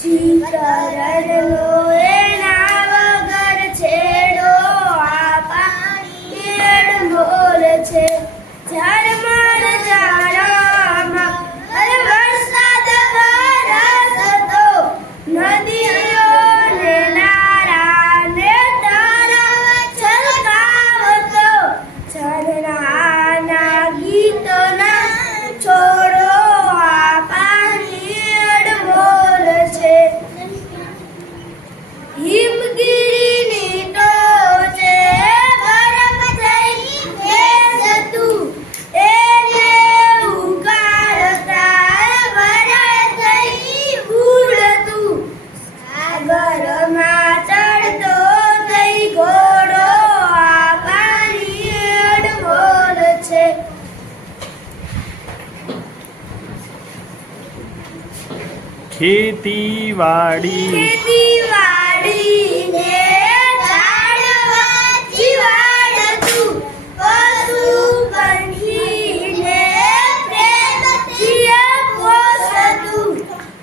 చీకరలో ખેતીવાડી.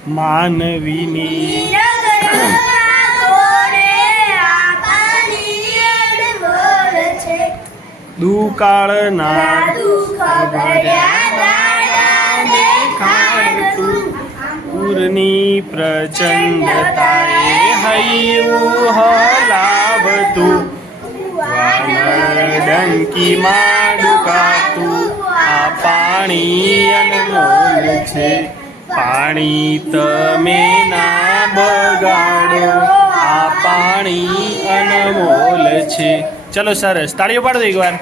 માનવીની. દુકાળના દુઃખ ભર્યા પૂરની પ્રચંડતાએ હૈયું હલાવતું. ડંકીમાં ડુકાતું આ પાણી અનમોલ છે. પાણી તમે ના બગાડો. આ પાણી અનમોલ છે. ચલો સરસ. તાળીઓ પાડો એકવાર